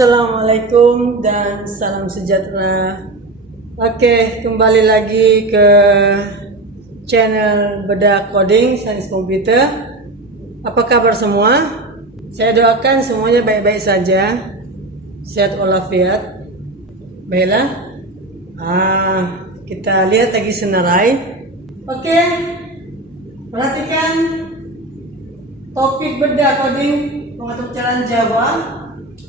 Assalamualaikum dan salam sejahtera. Oke, kembali lagi ke channel Bedah Coding Sains Komputer. Apa kabar semua? Saya doakan semuanya baik-baik saja, sehat walafiat. Baiklah, kita lihat lagi senarai. Oke, perhatikan topik bedah coding pengatur jalan Java.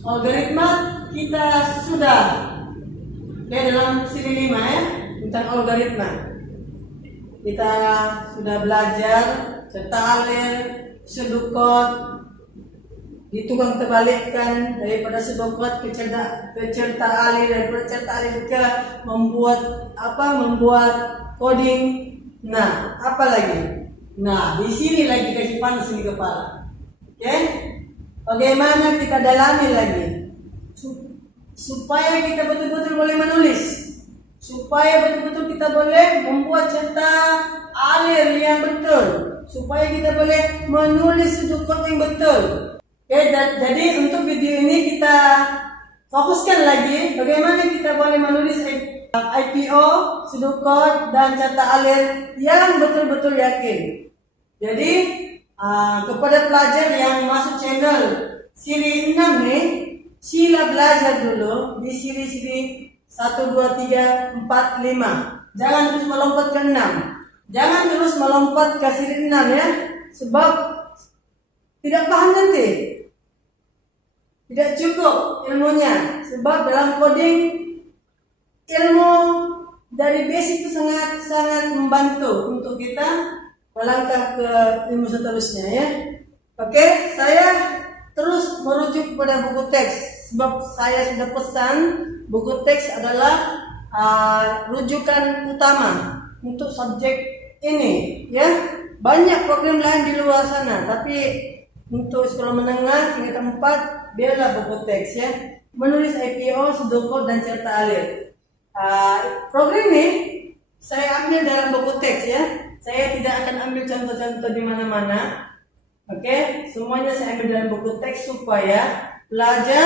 Algoritma kita sudah lihat dalam seri 5 ya, tentang algoritma. Kita sudah belajar cetak alir, pseudocode, ditukang terbalikkan daripada pseudocode ke cetak alir, daripada cetak alir ke membuat coding. Nah, apa lagi? Nah, di sini lagi kasih panas di kepala. Oke? Bagaimana kita dalami lagi supaya kita betul-betul boleh menulis, supaya betul-betul kita boleh membuat cetak alir yang betul, supaya kita boleh menulis pseudocode yang betul. Oke, jadi untuk video ini kita fokuskan lagi bagaimana kita boleh menulis IPO, pseudocode dan cetak alir yang betul-betul yakin. Jadi kepada pelajar yang masuk channel siri 6 nih, sila belajar dulu di siri 1, 2, 3, 4, 5. Jangan terus melompat ke 6. Jangan terus melompat ke siri 6 ya, sebab tidak paham nanti. Tidak cukup ilmunya, sebab dalam coding ilmu dari basic itu sangat membantu untuk kita melangkah ke ilmu seterusnya ya. Oke, saya terus merujuk pada buku teks, sebab saya sudah pesan buku teks adalah rujukan utama untuk subjek ini ya. Banyak program lain di luar sana, tapi untuk sekolah menengah tingkat 4 biarlah buku teks ya. Menulis IPO, pseudocode dan cetak alir. Program ini saya ambil dalam buku teks ya. Saya tidak akan ambil contoh-contoh di mana-mana. Oke, semuanya saya ambil dalam buku teks supaya pelajar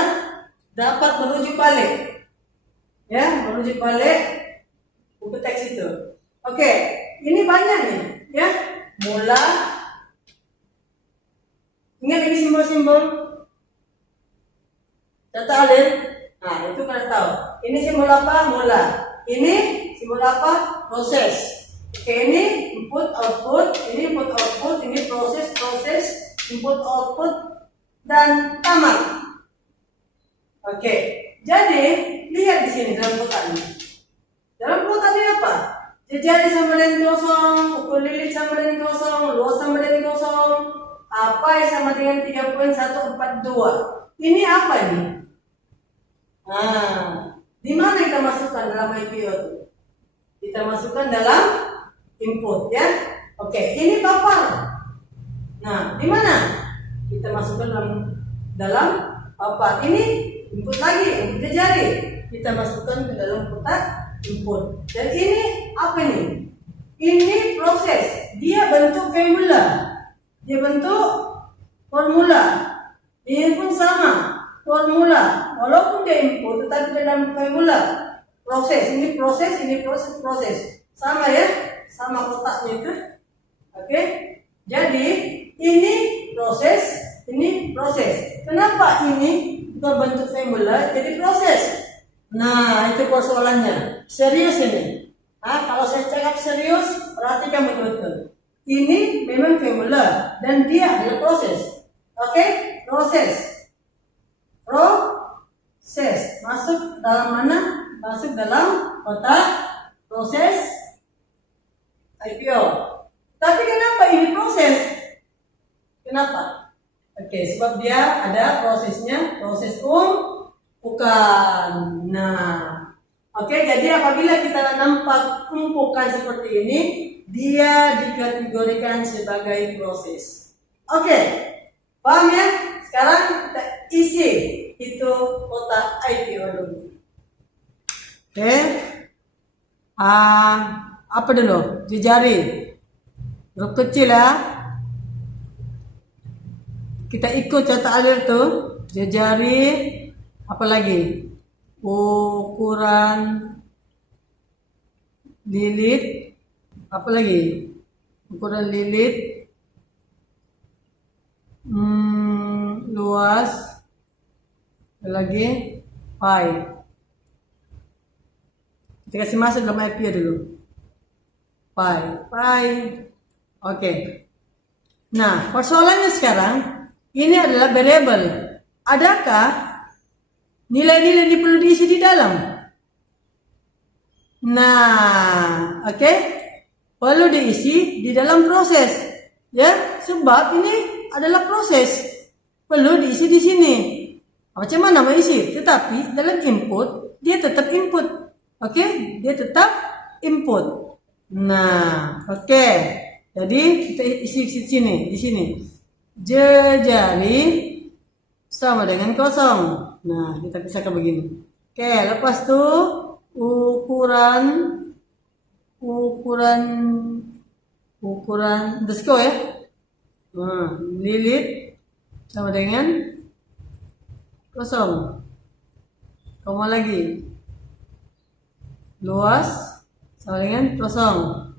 dapat merujuk balik. Ya, merujuk balik buku teks itu. Oke, ini banyak nih, ya. Mula. Ingat ini simbol-simbol cetak alir. Nah, itu kalian tahu. Ini simbol apa? Mula. Ini simbol apa? Proses. Oke, ini input output, ini input output, ini proses input output dan tamat. Oke, jadi lihat di sini dalam kotak ini. Dalam kotak ini apa? Jejari sama dengan kosong, ukur lilit sama dengan kosong, luas sama dengan kosong, apa sama dengan 3.142. Ini apa ini? Nah, di mana kita masukkan dalam IPO itu? Kita masukkan dalam input ya. Oke, ini papan. Nah, di mana? Kita masukkan dalam papan. Ini input lagi, input jari. Kita masukkan ke dalam kotak input. Dan ini apa ini? Ini proses. Dia bentuk formula. Dia bentuk formula. Ini pun sama, formula. Walaupun dia input tetapi dalam formula. Proses, ini proses, ini proses. Sama ya? Sama kotaknya itu. Oke. Jadi ini proses, ini proses. Kenapa ini berbentuk formula jadi proses? Nah, itu persoalannya. Serius ini. Kalau saya cakap serius, perhatikan betul-betul. Ini memang formula dan dia adalah proses. Oke? Proses. Masuk dalam mana? Masuk dalam kotak proses IPO. Tapi kenapa ini proses? Kenapa? Oke, sebab dia ada prosesnya, proses bukan. Nah, oke, jadi apabila kita nampak tumpukan seperti ini, dia dikategorikan sebagai proses. Oke, paham ya? Sekarang kita isi itu kotak IPO dulu. Oke. Apa dulu? Jejari. Huruf kecil ya. Kita ikut cetak alir tuh. Jejari Apalagi? Ukuran lilit. Apalagi? Ukuran lilit. Luas. Apalagi? Pi. Kita kasih masuk dalam IP dulu. Pi. Oke. Nah, persoalannya sekarang, ini adalah variabel. Adakah nilai-nilai ini perlu diisi di dalam? Nah, oke. Perlu diisi di dalam proses. Ya, sebab ini adalah proses. Perlu diisi di sini. Macam mana mau isi? Tetapi dalam input, dia tetap input. Oke, dia tetap input. Nah, oke. Jadi kita isi di sini. Jejari sama dengan kosong. Nah, kita pisahkan begini. Oke, lepas tuh ukuran underscore ya. Nah, lilit sama dengan kosong. Koma lagi. Luas sama dengan kosong.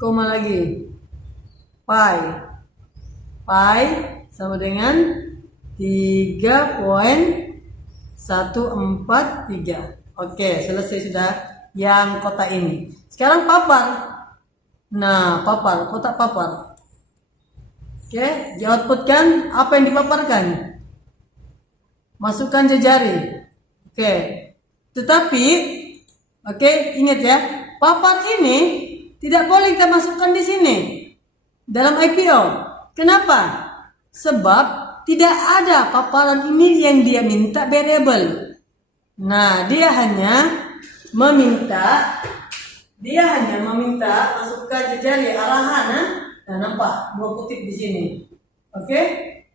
Koma lagi. Pi sama dengan 3,143. Oke, selesai sudah yang kotak ini. Sekarang papan. Nah, kotak papan. Oke, di outputkan apa yang dipaparkan. Masukkan jejari. Oke. Tetapi ingat ya, papan ini tidak boleh kita masukkan di sini dalam IPO. Kenapa? Sebab tidak ada paparan ini yang dia minta variable. Nah, dia hanya meminta masukkan jejari arahan. Nah, nampak dua kutip di sini. Oke?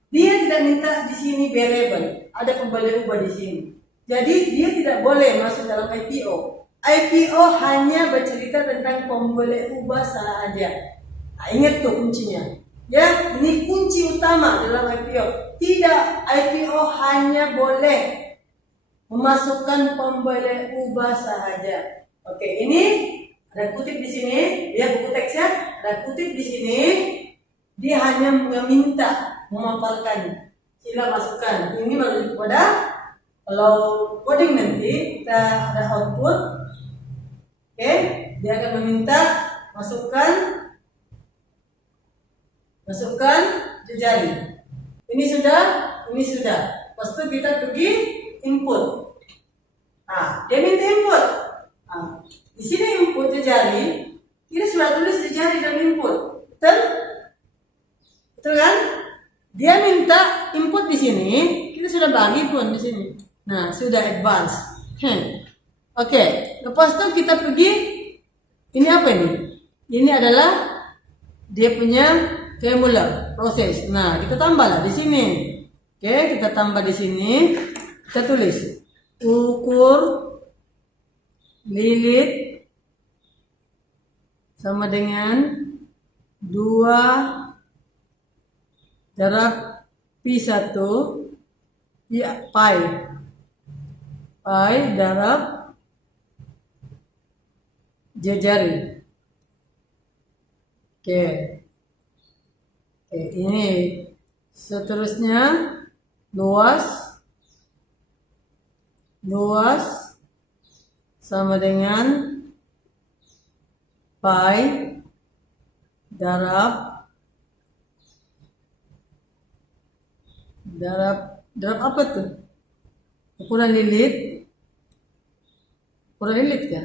Dia tidak minta di sini variable. Ada kembali ubah di sini. Jadi dia tidak boleh masuk dalam IPO. IPO hanya bercerita tentang pembeli ubah saja. Nah, ingat tuh kuncinya. Ya, ini kunci utama dalam IPO. Tidak, IPO hanya boleh memasukkan pembeli ubah saja. Oke, ini ada kutip di sini. Lihat buku teksnya, ada kutip di sini. Dia hanya meminta memaparkan. Sila masukkan. Ini baru kepada kalau coding nanti kita ada output. Oke, dia akan meminta masukkan jejari. Ini sudah. Lepas itu kita pergi input. Nah, dia minta input. Nah, di sini input jejari. Kita sudah tulis jejari dalam input. Betul kan? Dia minta input di sini. Kita sudah bagi pun di sini. Nah, sudah advance. Oke, lepas itu kita pergi. Ini apa ini? Ini adalah dia punya formula proses. Nah, kita tambahlah di sini. Oke, kita tambah di sini. Kita tulis ukur lilit sama dengan 2 darab P1 ya pi darab jejari. Oke, ini seterusnya luas sama dengan pi darab apa tuh? Ukuran lilit ya.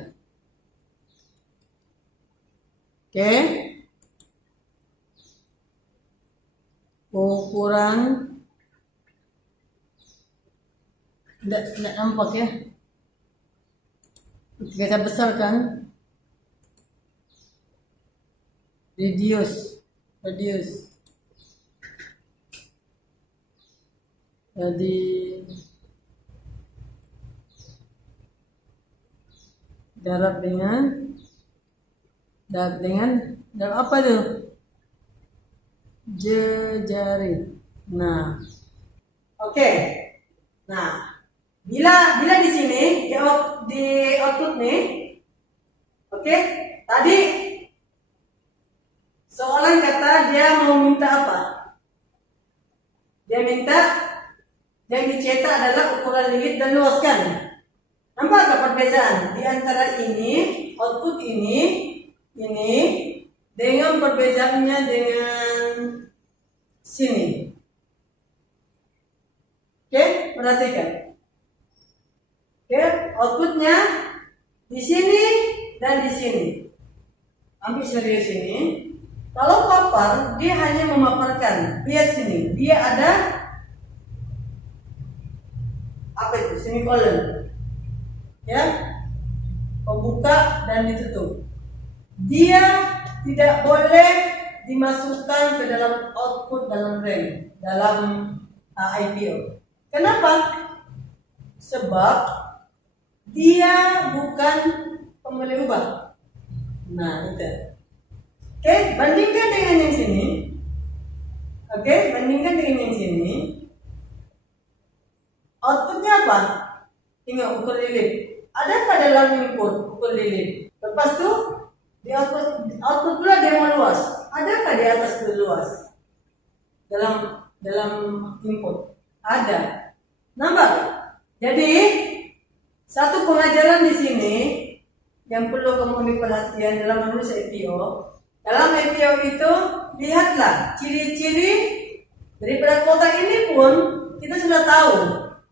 Oke. Ukuran tidak nampak ya. Kita besarkan. Reduce. Jadi darab apa tuh? Jejari. Nah, oke. Nah, Bila di sini di output nih, oke, tadi soalan kata dia mau minta apa? Dia minta yang dicetak adalah ukuran lilit dan luas kan? Nampak apa perbedaan di antara ini, output ini dengan perbedaannya dengan sini? Oke, perhatikan. Oke, outputnya di sini dan di sini. Ambil serius ini. Kalau paper, dia hanya memaparkan. Lihat sini, dia ada apa itu? Semikolon. Ya, pembuka dan ditutup. Dia tidak boleh dimasukkan ke dalam output dalam RAM, dalam IPO. Kenapa? Sebab dia bukan pembeli ubah. Nah, itu. Oke, bandingkan dengan yang sini. Oke, bandingkan dengan yang sini. Outputnya apa? Tinggal ukur lilit. Ada pada dalam input ukur lilit. Lepas itu di output pula dia mau luas. Adakah di atas itu luas? Dalam input ada. Nampak? Jadi satu pengajaran di sini yang perlu kamu ambil perhatian dalam menulis IPO. Dalam IPO itu lihatlah ciri-ciri daripada kotak ini pun kita sudah tahu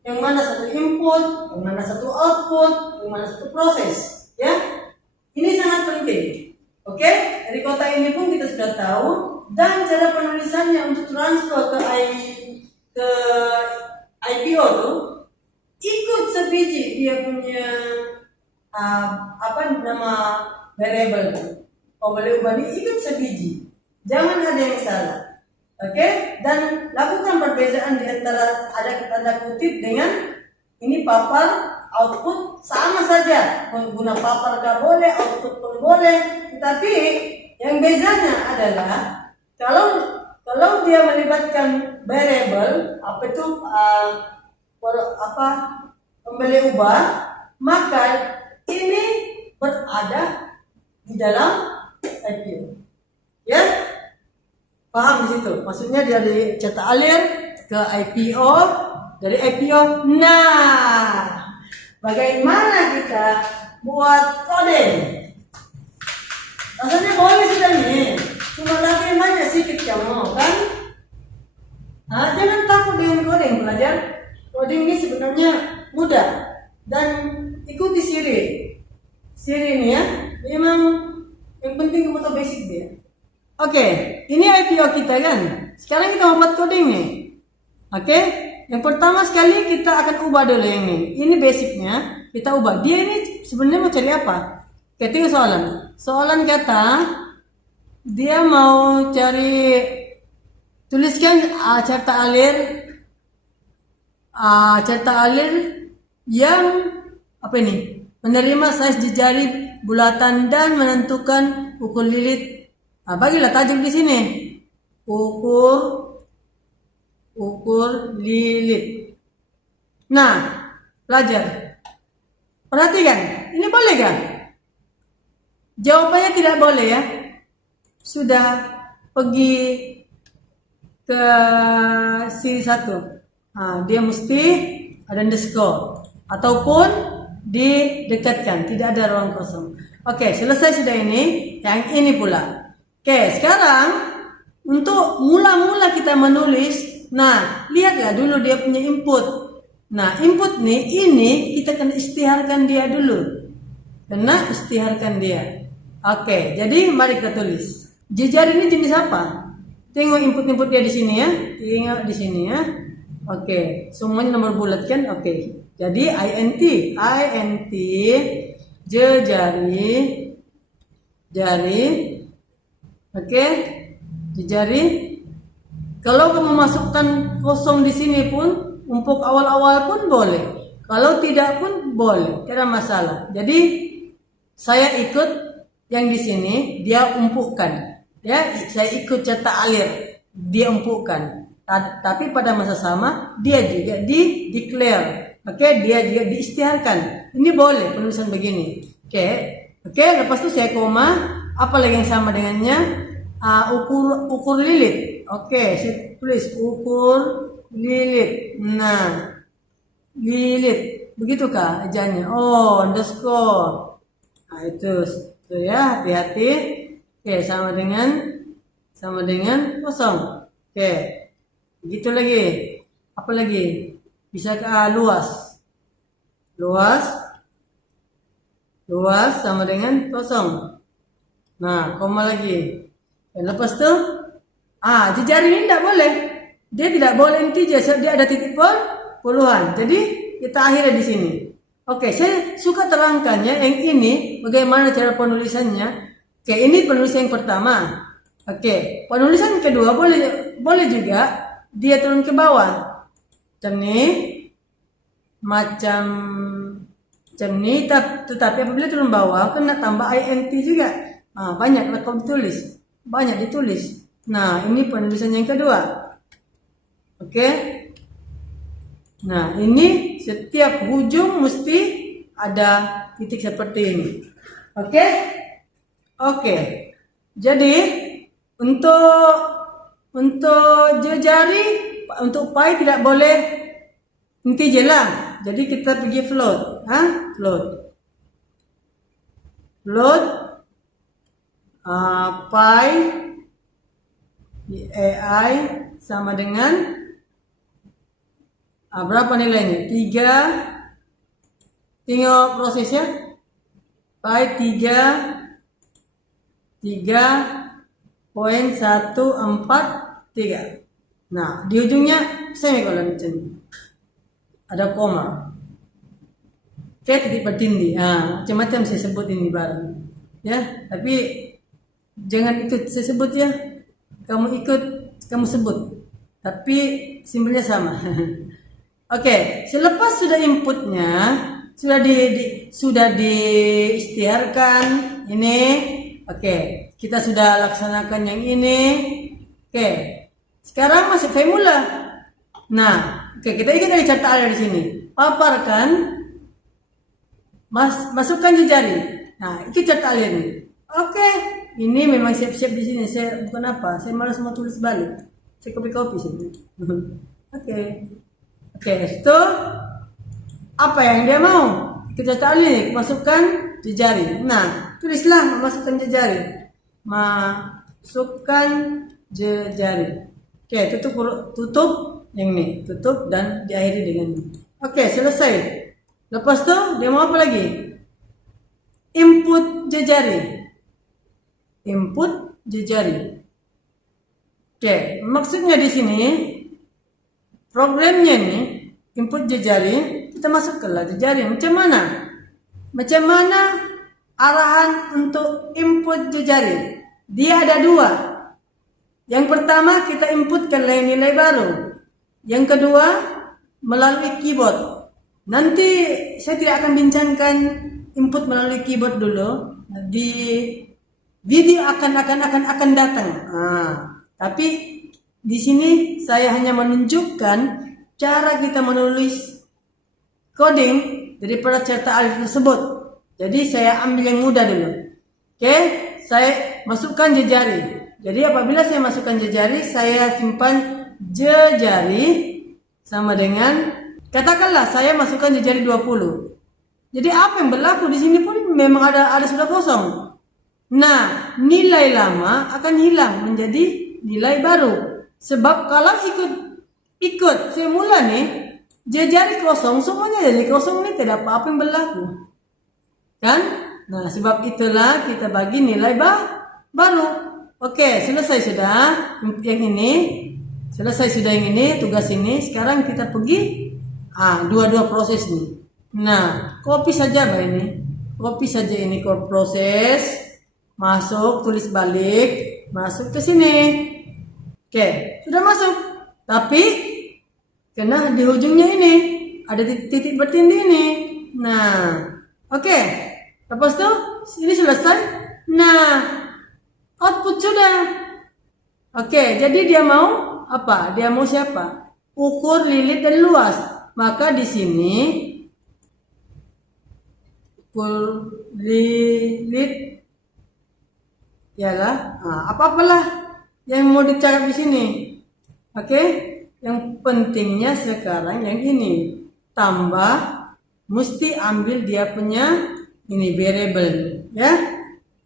yang mana satu input, yang mana satu output, yang mana satu proses. Ya, ini sangat penting. Oke, dari kotak ini pun kita sudah tahu dan cara penulisannya untuk transfer ke IPO tuh ikut sebiji dia punya nama variable tuh. Pembeli ubah ini ikut sebiji. Jangan ada yang salah. Oke, dan lakukan perbedaan di antara ada tanda kutip dengan ini paper output sama saja. Pengguna paper gak boleh, output pun boleh. Tetapi yang bezanya adalah kalau dia melibatkan variable apa itu pembeli ubah, maka ini berada di dalam IPO. Ya? Paham di situ? Maksudnya dari cetak alir ke IPO, dari IPO. Nah, bagaimana kita buat coding? Rasanya boleh sudah nih. Cuma lagi banyak sedikit kamu, kan? Jangan takut dengan coding, belajar. Coding ini sebenarnya mudah dan ikuti siri. Siri ini ya, memang yang penting kamu tahu basic dia. Oke, ini IPO kita kan. Sekarang kita mau buat coding nih. Oke, yang pertama sekali kita akan ubah dulu yang ini. Ini basicnya, kita ubah. Dia ini sebenarnya mau cari apa? Ketika soalan kata dia mau cari tuliskan cetak alir yang apa ini? Menerima size jari bulatan dan menentukan ukur lilit. Bagilah tajuk di sini. Ukur lilit. Nah, pelajar. Perhatikan, ini boleh kan? Jawabannya tidak boleh ya. Sudah pergi ke siri 1. Dia mesti ada underscore ataupun didekatkan, tidak ada ruang kosong. Oke, selesai sudah ini. Yang ini pula. Oke, sekarang untuk mula-mula kita menulis, nah lihatlah dulu dia punya input. Nah input nih, ini kita akan istiharkan dia dulu. Kena istiharkan dia. Oke, jadi mari kita tulis. Jejar ini jenis apa? Tengok input-input dia di sini ya. Tengok di sini ya. Oke, semuanya nomor bulat kan? Oke. Jadi int jari. Oke, jari. Kalau kamu masukkan kosong di sini pun, untuk awal-awal pun boleh. Kalau tidak pun boleh, tidak masalah. Jadi saya ikut yang di sini, dia umpukkan. Ya, saya ikut cetak alir, dia umpukkan. Tapi pada masa sama dia juga declare Oke, dia juga diisytiharkan. Ini boleh penulisan begini. Oke, lepas itu saya koma. Apa lagi yang sama dengannya? Ukur lilit. Oke, saya tulis ukur lilit. Nah, lilit. Begitukah ejanya? Oh, underscore. Nah, itu ya, hati-hati. Oke, sama dengan kosong. Oke. Begitu lagi. Apa lagi? Bisa ke luas. Luas sama dengan kosong. Nah, koma lagi. Dan lepas itu jejari ini tidak boleh. Dia tidak boleh integer, dia ada titik puluhan. Jadi kita akhirnya di sini. Oke, saya suka terangkannya yang ini bagaimana cara penulisannya. Oke, ini penulisan yang pertama. Oke, penulisan kedua boleh juga dia turun ke bawah. Macam ini, tetapi apabila turun bawah kena tambah int juga. Banyak ditulis. Nah, ini penulisan yang kedua. Oke. Nah, ini setiap hujung mesti ada titik seperti ini. Oke. Jadi untuk jejari, untuk pi tidak boleh integer lah. Jadi kita pergi float. Float pi AI sama dengan berapa nilainya? 3. Tengok prosesnya. Pi 3.143. Nah, di ujungnya semikolon macam ini. Ada koma. Kayak titik bertindih. Macam-macam saya sebut ini barang. Ya, tapi jangan ikut saya sebut ya. Kamu sebut. Tapi simbolnya sama. Oke, selepas sudah inputnya, sudah diisytiharkan ini. Oke, kita sudah laksanakan yang ini. Oke, sekarang masuk formula. Nah, kita ingat dari carta alir di sini. Paparkan, masukkan jejari. Nah, itu carta alir ini. Oke, ini memang siap-siap di sini. Saya bukan apa, saya malas mau tulis balik. Saya copy sini. Oke, itu apa yang dia mau? Kita carta alir, masukkan jejari. Nah, tulislah masukkan jejari. Masukkan jejari. Oke, tutup yang ini, tutup dan diakhiri dengan ini. Oke, selesai. Lepas itu dia mau apa lagi? Input jejari. Oke, maksudnya di sini programnya ini input jejari, kita masukkanlah jejari. Macam mana arahan untuk input jejari? Dia ada 2. Yang pertama kita inputkan nilai baru. Yang kedua melalui keyboard. Nanti saya tidak akan bincangkan input melalui keyboard dulu. Di video akan datang. Tapi di sini saya hanya menunjukkan cara kita menulis coding daripada carta alir tersebut. Jadi saya ambil yang mudah dulu. Oke, saya masukkan jejari. Jadi apabila saya masukkan jejari, saya simpan jejari sama dengan, katakanlah saya masukkan jejari 20. Jadi apa yang berlaku di sini pun memang ada sudah kosong. Nah, nilai lama akan hilang menjadi nilai baru. Sebab kalau ikut semula nih, jejari kosong, semuanya jadi kosong nih, tidak apa-apa yang berlaku. Kan? Nah, sebab itulah kita bagi nilai baru. Oke, selesai sudah yang ini. Selesai sudah yang ini, tugas ini. Sekarang kita pergi dua proses nih. Nah, copy saja ini. Copy saja ini copy proses. Masuk, tulis balik, masuk ke sini. Oke, sudah masuk. Tapi kena di ujungnya ini ada titik bertindih ini. Nah, oke. Lepas itu ini selesai. Nah, output sudah. Oke, jadi dia mau apa? Dia mau siapa? Ukur, lilit, dan luas. maka di sini kulit ialah apa-apalah yang mau dicakap di sini. Oke, yang pentingnya sekarang yang ini tambah, mesti ambil dia punya ini variable, ya,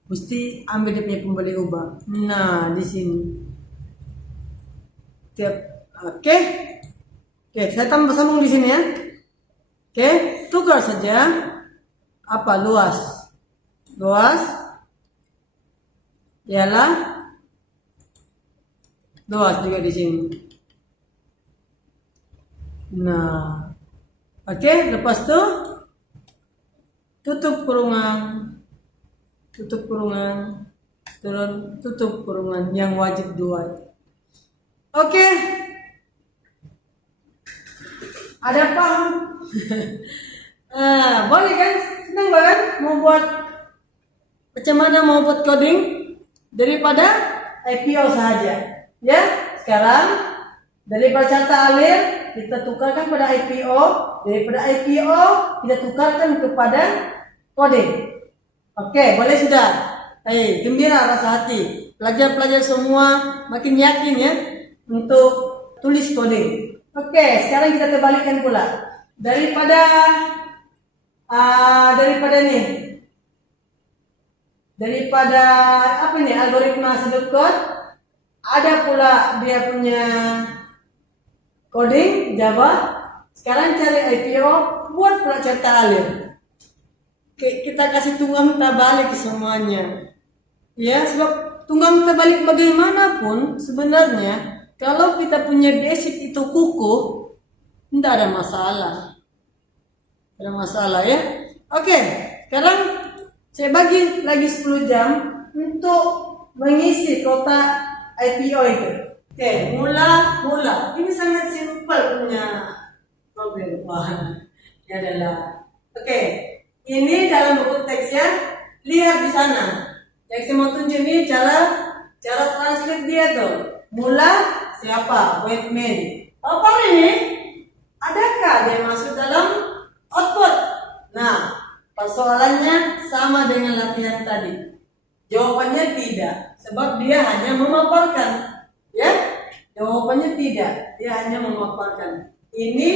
mesti ambil dia punya pembeli ubah. Nah di sini, oke, saya tambah sambung di sini ya. Oke, tukar saja apa luas ialah luas juga di sini. Nah, oke, lepas itu tutup kurungan, turun, tutup kurungan yang wajib 2. Oke, ada paham? Boleh kan? Senang banget mau buat macam mana mau buat coding daripada IPO saja. Ya, sekarang daripada carta alir kita tukarkan pada IPO, daripada IPO kita tukarkan kepada coding. Oke, boleh sudah. Gembira rasa hati. Pelajar-pelajar semua makin yakin ya untuk tulis coding. Oke, sekarang kita terbalikkan pula. Daripada apa nih, algoritma sedot code, ada pula dia punya coding Java. Sekarang cari IPO, buat pula carta alir. Kita kasih tunggang terbalik semuanya. Ya, sebab tunggang terbalik bagaimanapun sebenarnya kalau kita punya basic itu kukuh, tidak ada masalah. Tidak ada masalah ya. Oke, sekarang saya bagi lagi 10 jam untuk mengisi kotak IPO itu. Oke, mula. Ini sangat simpel punya problem. Wah, ini adalah. Oke, ini dalam buku teksnya, lihat di sana. Yang saya mau tunjuk ini cara translate dia tuh. Mula siapa? Wait man. Apa ini? Adakah dia masuk dalam output? Nah, persoalannya sama dengan latihan tadi. Jawabannya tidak, sebab dia hanya memaparkan. Ya, jawabannya tidak, dia hanya memaparkan. Ini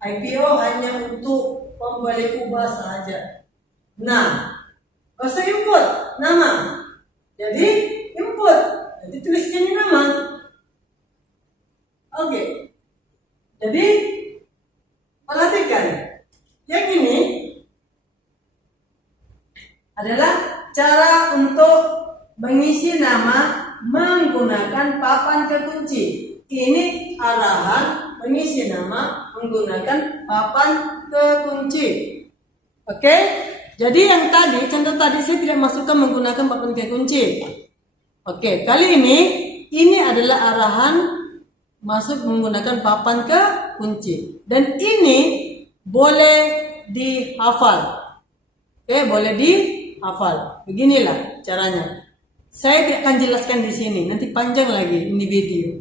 IPO hanya untuk pembalik ubah saja. Nah, bahasa input nama, jadi input, jadi tulis ini nama. Oke, jadi perhatikan, yang ini adalah cara untuk mengisi nama menggunakan papan kekunci. Ini arahan mengisi nama menggunakan papan kekunci. Oke, jadi yang tadi, contoh tadi saya tidak masukkan menggunakan papan kekunci. Oke, kali ini adalah arahan masuk menggunakan papan kekunci. Dan ini boleh dihafal. Oke, boleh dihafal. Beginilah caranya. Saya tidak akan jelaskan di sini, nanti panjang lagi ini video.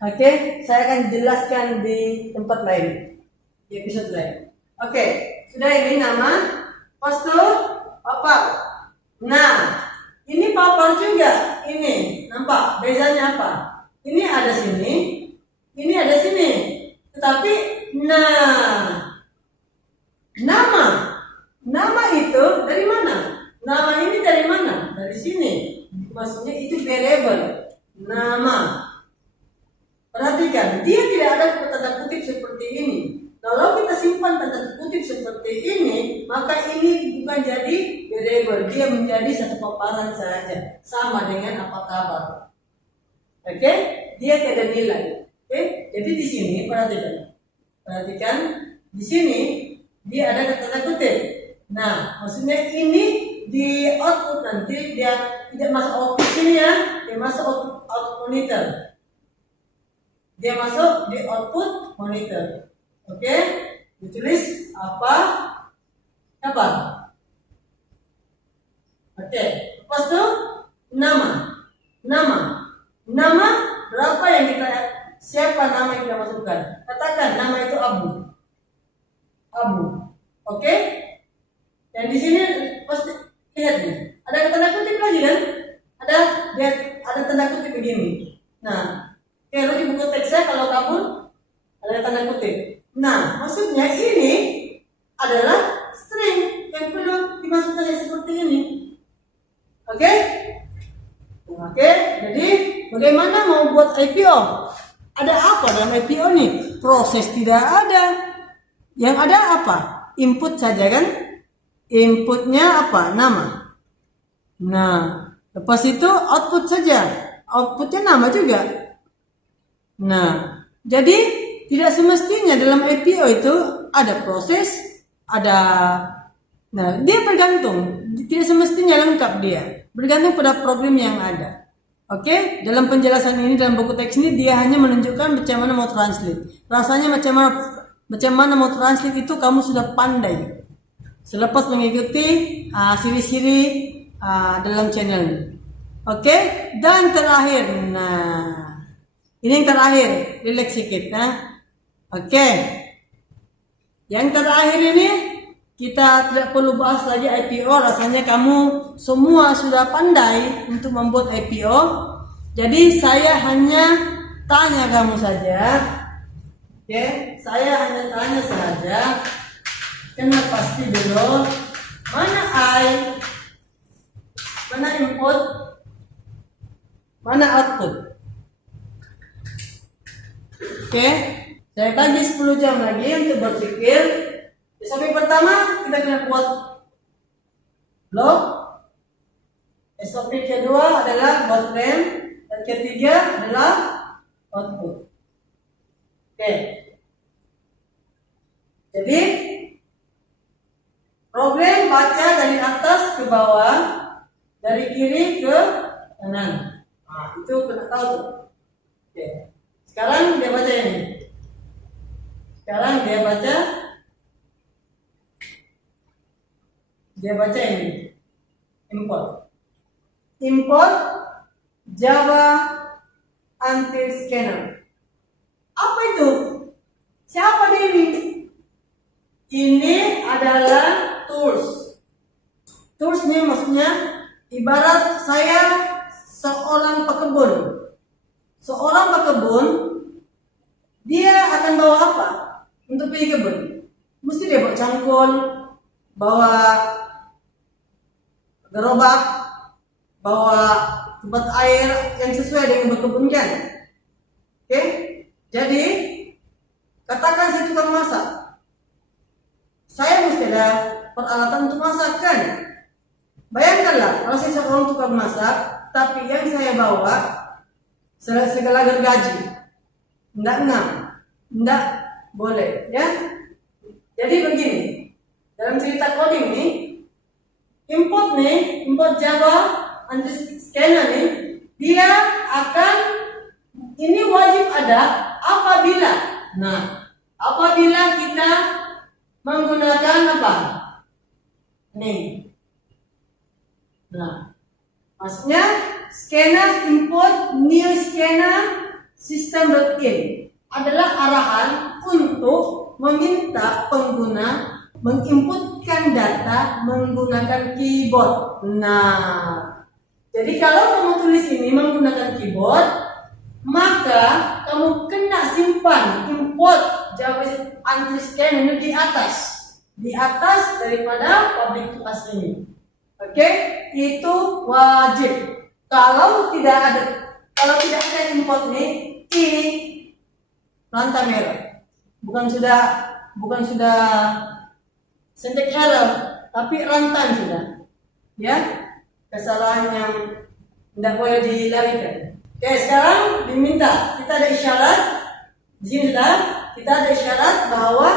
Oke, saya akan jelaskan di tempat lain, di episode lain. Oke, sudah ini nama, postur, papar. Nah, ini papar juga. Ini, nampak bezanya apa? Ini ada sini, ini ada sini. Tetapi, nama itu dari mana? Nama ini dari mana? Dari sini. Maksudnya itu variable. Nama. Perhatikan, dia tidak ada tanda kutip seperti ini. Kalau kita simpan tanda kutip seperti ini, maka ini bukan jadi variable, dia menjadi satu paparan saja, sama dengan apa kabar. Oke, dia tidak ada nilai. Oke, jadi di sini perhatikan, di sini dia ada tanda kutip. Nah, maksudnya ini di output nanti dia tidak masuk output sini ya, dia masuk output monitor. Dia masuk di output monitor. Oke, ditulis apa? Oke, lepas itu nama berapa yang kita siapa nama yang kita masukkan. Katakan nama itu Abu. Abu. Oke? Dan di sini pasti lihat nih. Ada tanda kutip lagi kan? Ada tanda kutip begini. Nah, kalau di buku teksnya kalau kabur ada tanda kutip. Nah, maksudnya ini adalah string yang perlu dimasukkan seperti ini. Oke? Oke, jadi bagaimana mau buat IPO? Ada apa dalam IPO nih? Proses tidak ada. Yang ada apa? Input saja kan? Inputnya apa? Nama. Nah, lepas itu output saja. Outputnya nama juga. Nah, jadi tidak semestinya dalam IPO itu ada proses, ada. Nah, dia bergantung. Tidak semestinya lengkap dia. Bergantung pada problem yang ada. Oke, dalam penjelasan ini dalam buku teks ini dia hanya menunjukkan bagaimana mau translate. Rasanya bagaimana mau translate itu kamu sudah pandai. Selepas mengikuti siri-siri dalam channel ini. Oke, dan terakhir. Nah, ini yang terakhir, relax sedikit ya. Oke. Yang terakhir ini kita tidak perlu bahas lagi IPO, rasanya kamu semua sudah pandai untuk membuat IPO. Jadi saya hanya tanya kamu saja. Oke, saya hanya tanya saja. Kena pasti dulu. Mana I? Mana input? Mana output? Oke, saya bagi 10 jam lagi untuk berpikir. SOP pertama kita kena buat blok. SOP kedua adalah buat rem, dan ketiga adalah output. Oke. Jadi problem baca dari atas ke bawah, dari kiri ke kanan. Nah, itu kena tahu tuh. Oke. Sekarang dia baca ini. Sekarang dia baca ini. Import Java Anti-Scanner. Apa itu? Siapa dia ini? Ini adalah tools. Tools ini maksudnya ibarat saya seorang pekebun. Seorang pekebun, dia akan bawa apa untuk pergi kebun? Mesti dia bawa cangkul, bawa gerobak, bawa tempat air yang sesuai dengan berkebun kan. Oke? Jadi katakan saya tukang masak, saya mesti ada peralatan untuk masak kan. Bayangkanlah kalau saya seorang tukang masak, tapi yang saya bawa segala gergaji, enggak boleh ya. Jadi begini, dalam cerita coding ini, import Java Anti-Scanner nih, dia akan, ini wajib ada apabila kita menggunakan apa? Nih. Nah, maksudnya scanner import new scanner system.in adalah arahan untuk meminta pengguna menginputkan data menggunakan keyboard. Nah, jadi kalau kamu tulis ini menggunakan keyboard, maka kamu kena simpan import Java Anti-Scanner di atas daripada public to us ini. Oke, itu wajib. Kalau tidak ada import ini lantai merah. Bukan sudah syntax error, tapi runtime sudah. Ya, kesalahan yang tidak boleh dilarikan. Oke, sekarang diminta kita ada isyarat. Di sini sudah kita ada isyarat bahwa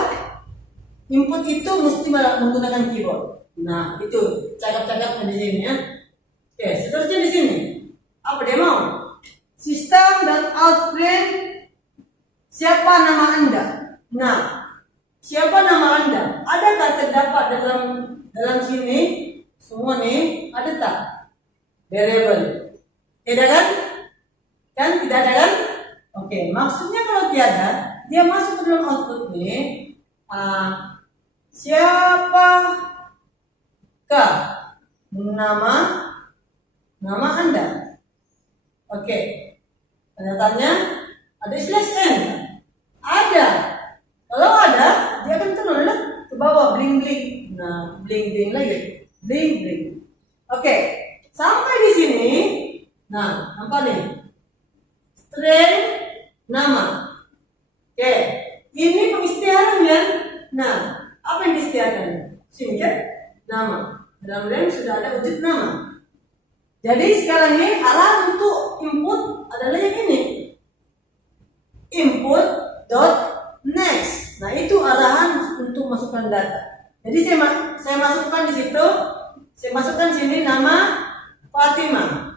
input itu mesti menggunakan keyboard. Nah, itu cakap-cakapnya di sini ya. Oke, seterusnya di sini. Apa dia mau? System dan outprint siapa nama Anda? Nah, siapa nama Anda? Adakah terdapat dalam sini semua nih? Ada tak? Variable. Tidak kan? Kan tidak ada kan? Oke. Oke, maksudnya kalau tiada, dia masuk ke dalam output nih. Siapakah nama Anda? Oke, tanda tanya, ada slash n? Ada. Kalau ada, dia akan turun ke bawah, bling bling. Nah, bling bling lagi, bling bling. Oke, sampai di sini. Nah, nampak nih, string nama. Oke, ini pengisytiharan ya. Nah, apa yang diisytiharkan? Sini kan, nama. Dalam rem sudah ada wujud nama. Jadi sekarang ini arah untuk input adalah yang ini. Input dot next. Nah, itu arahan untuk masukkan data. Jadi saya masukkan di situ. Saya masukkan sini nama Fatimah.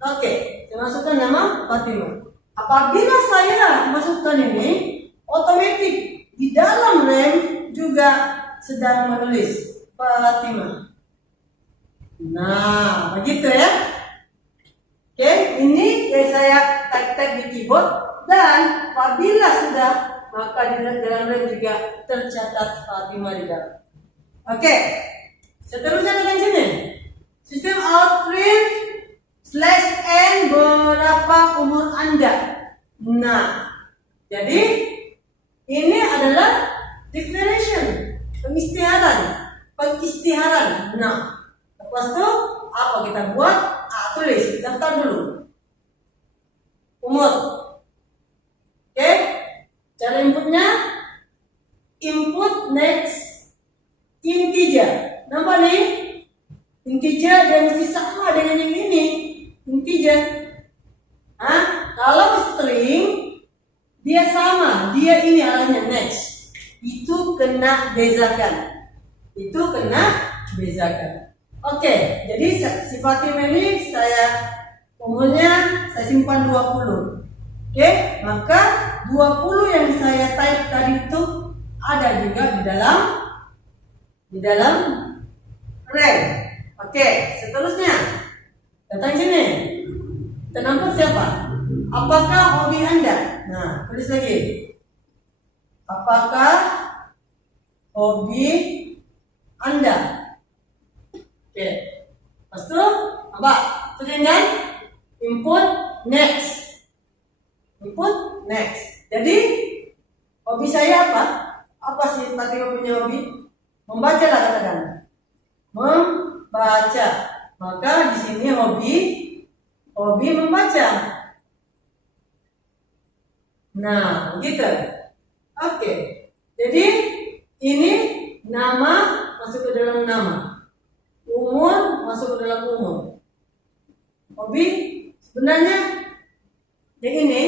Oke, saya masukkan nama Fatimah. Apabila saya masukkan ini, otomatis di dalam RAM juga sedang menulis Fatimah. Nah, begitu ya. Oke, ini yang saya type di keyboard, dan apabila sudah, maka di dalam RAM juga tercatat Fatimah di dalam. Oke, seterusnya dengan sini. Sistem out print /n berapa umur Anda. Nah, jadi ini adalah declaration, pengisytiharan. Nah, lepas itu apa kita buat? Tulis, daftar dulu umur. Oke, cara inputnya input next integer. Nampak nih, integer dan mesti sama dengan yang ini, integer. Kalau string dia sama, dia ini arahnya next. Itu kena bezakan. Oke, jadi si Fatimah ini umurnya saya simpan 20. Oke, maka 20 yang saya type tadi itu ada juga di dalam RAM. Oke, seterusnya datang sini. Kita nampak siapa? Apakah hobi Anda? Nah, tulis lagi. Apakah hobi Anda? Oke. Lepas itu apa? Dengan input next. Jadi hobi saya apa? Apa sih Fatimah punya hobi? Membaca lah, katakan. Membaca. Maka di sini hobi membaca. Nah, gitu. Oke. Jadi ini nama masuk ke dalam nama. Umur masuk ke dalam umur. Hobi sebenarnya yang ini,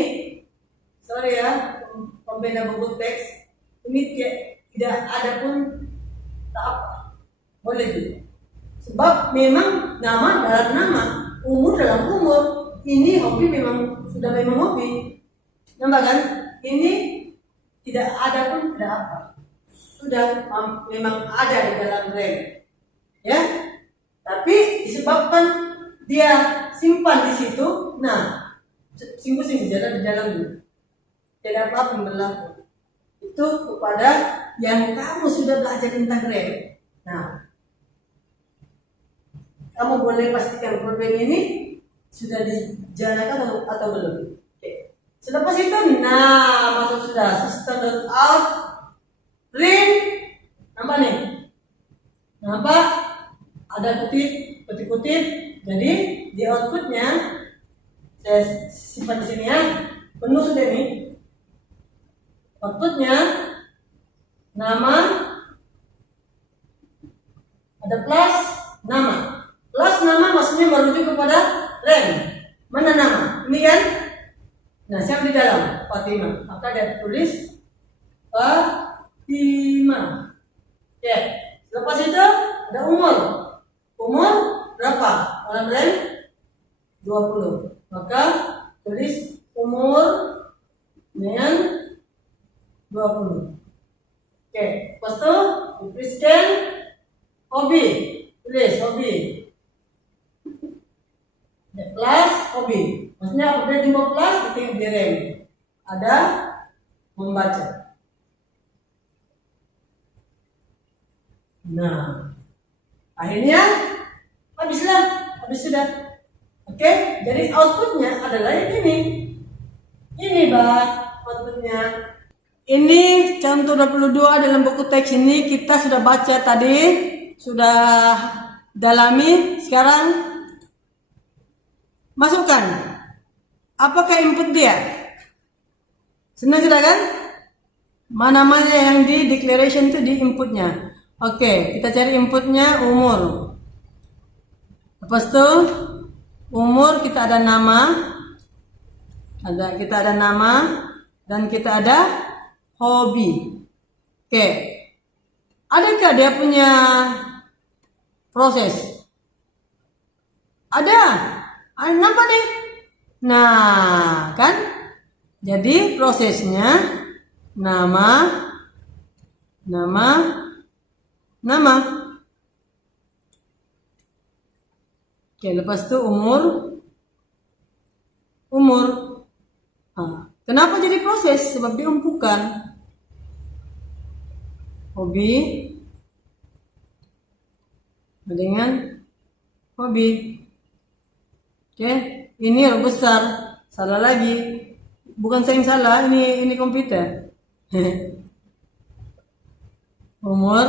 sorry ya, pembeda buku teks ini tidak ada pun tak apa, boleh juga. Sebab memang nama dalam nama, umur dalam umur. Ini hobi memang hobi. Nampak kan? Ini tidak ada pun tidak apa. Sudah memang ada di dalam RAM. Ya. Tapi disebabkan dia simpan di situ, nah, singgung jalan di dalam dulu. Tidak apa-apa yang berlaku. Itu kepada yang kamu sudah belajar tentang RAM. Nah, kamu boleh pastikan problem ini sudah dijalankan atau belum. Oke. Selepas itu, nah, masuk sudah system.out print. Nampak nih? Nampak? Ada kutip. Jadi di outputnya saya simpan di sini ya. Penuh sudah nih. Outputnya nama, ada plus nama. Plus nama maksudnya merujuk kepada RAM. Mana nama? Ini kan? Nah, siapa di dalam? Fatimah. Maka dia tulis Fatimah. Oke. Lepas itu ada umur. Umur berapa? Dalam RAM 20. Maka tulis umur dengan 20. Oke, lepas itu tuliskan hobi. Tulis hobi. Plus hobi. Maksudnya udah jumpa plus, ketik di rem. Ada membaca. Nah, akhirnya habis sudah. Oke, jadi outputnya adalah yang ini. Ini outputnya. Ini contoh 22 dalam buku teks ini kita sudah baca tadi, sudah dalami. Sekarang masukkan. Apakah input dia? Senang sudah kan? Mana-mana yang di declaration itu di inputnya. Oke, kita cari inputnya umur. Lepas itu umur kita ada nama, kita ada nama dan kita ada hobi. Oke, adakah dia punya proses? Ada, nampak nih. Nah, kan? Jadi prosesnya nama. Oke, lepas itu umur. Nah, kenapa jadi proses? Sebab diumpukan. Hobi dengan hobi. Oke, ini huruf besar. Salah lagi. Bukan saya yang salah, ini komputer. Umur,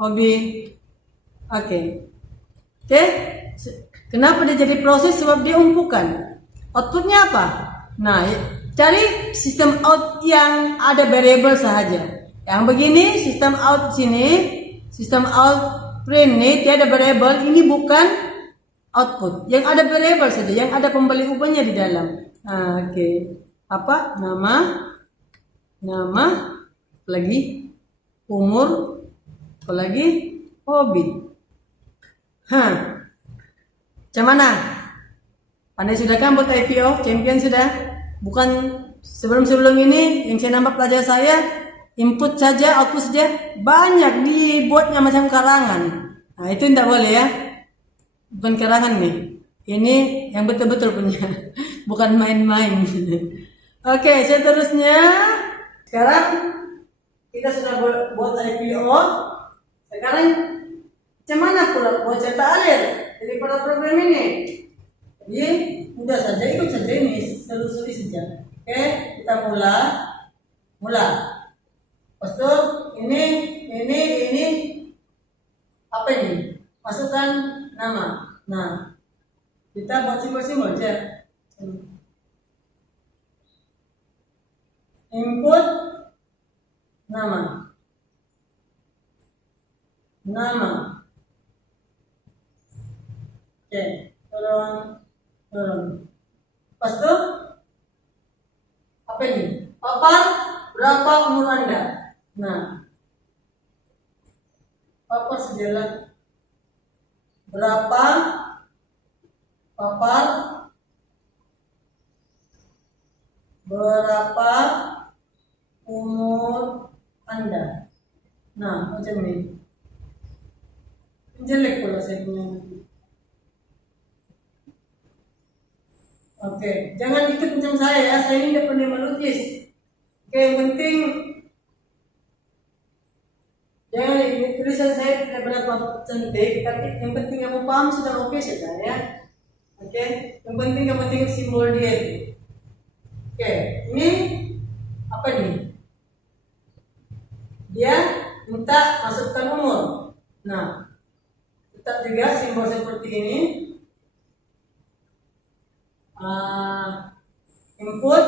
hobi. Oke. Kenapa dia jadi proses? Sebab dia umpukan. Outputnya apa? Nah, cari sistem out yang ada variable sahaja. Yang begini sistem out sini, sistem out print ini tiada variable. Ini bukan output. Yang ada variable saja, yang ada pembeli ubahnya di dalam. Oke. Apa? Nama, lagi umur, lagi hobi. Macam mana? Pandai sudah kan buat IPO? Champion sudah? Bukan sebelum ini yang saya nampak pelajar saya input saja, output saja banyak dibuatnya macam karangan. Nah, itu tidak boleh ya. Bukan karangan nih. Ini yang betul-betul punya. Bukan main-main. Oke, seterusnya sekarang kita sudah buat IPO. Sekarang macam mana pula buat cetak alir daripada program ini? Jadi mudah saja, ikut saja ini, selusuri saja. Oke, kita mula. Lepas itu ini apa ini? Masukkan nama. Nah, kita buat simbol-simbol aja. Input nama. Oke, tolong. Lepas itu apa ini? Papar berapa umur Anda? Nah, papar sejalan berapa papar berapa umur Anda? Nah, macam ini. Jelek pula saya punya. Oke, jangan ikut macam saya ya. Saya ini tidak pernah melukis. Oke, yang penting jangan ini tulisan saya tidak berapa cantik, tapi yang penting kamu paham sudah oke saja ya. Oke, yang penting kamu tengok simbol dia itu. Oke, ini apa nih? Dia minta masukkan umur. Nah, tetap juga simbol seperti ini. Input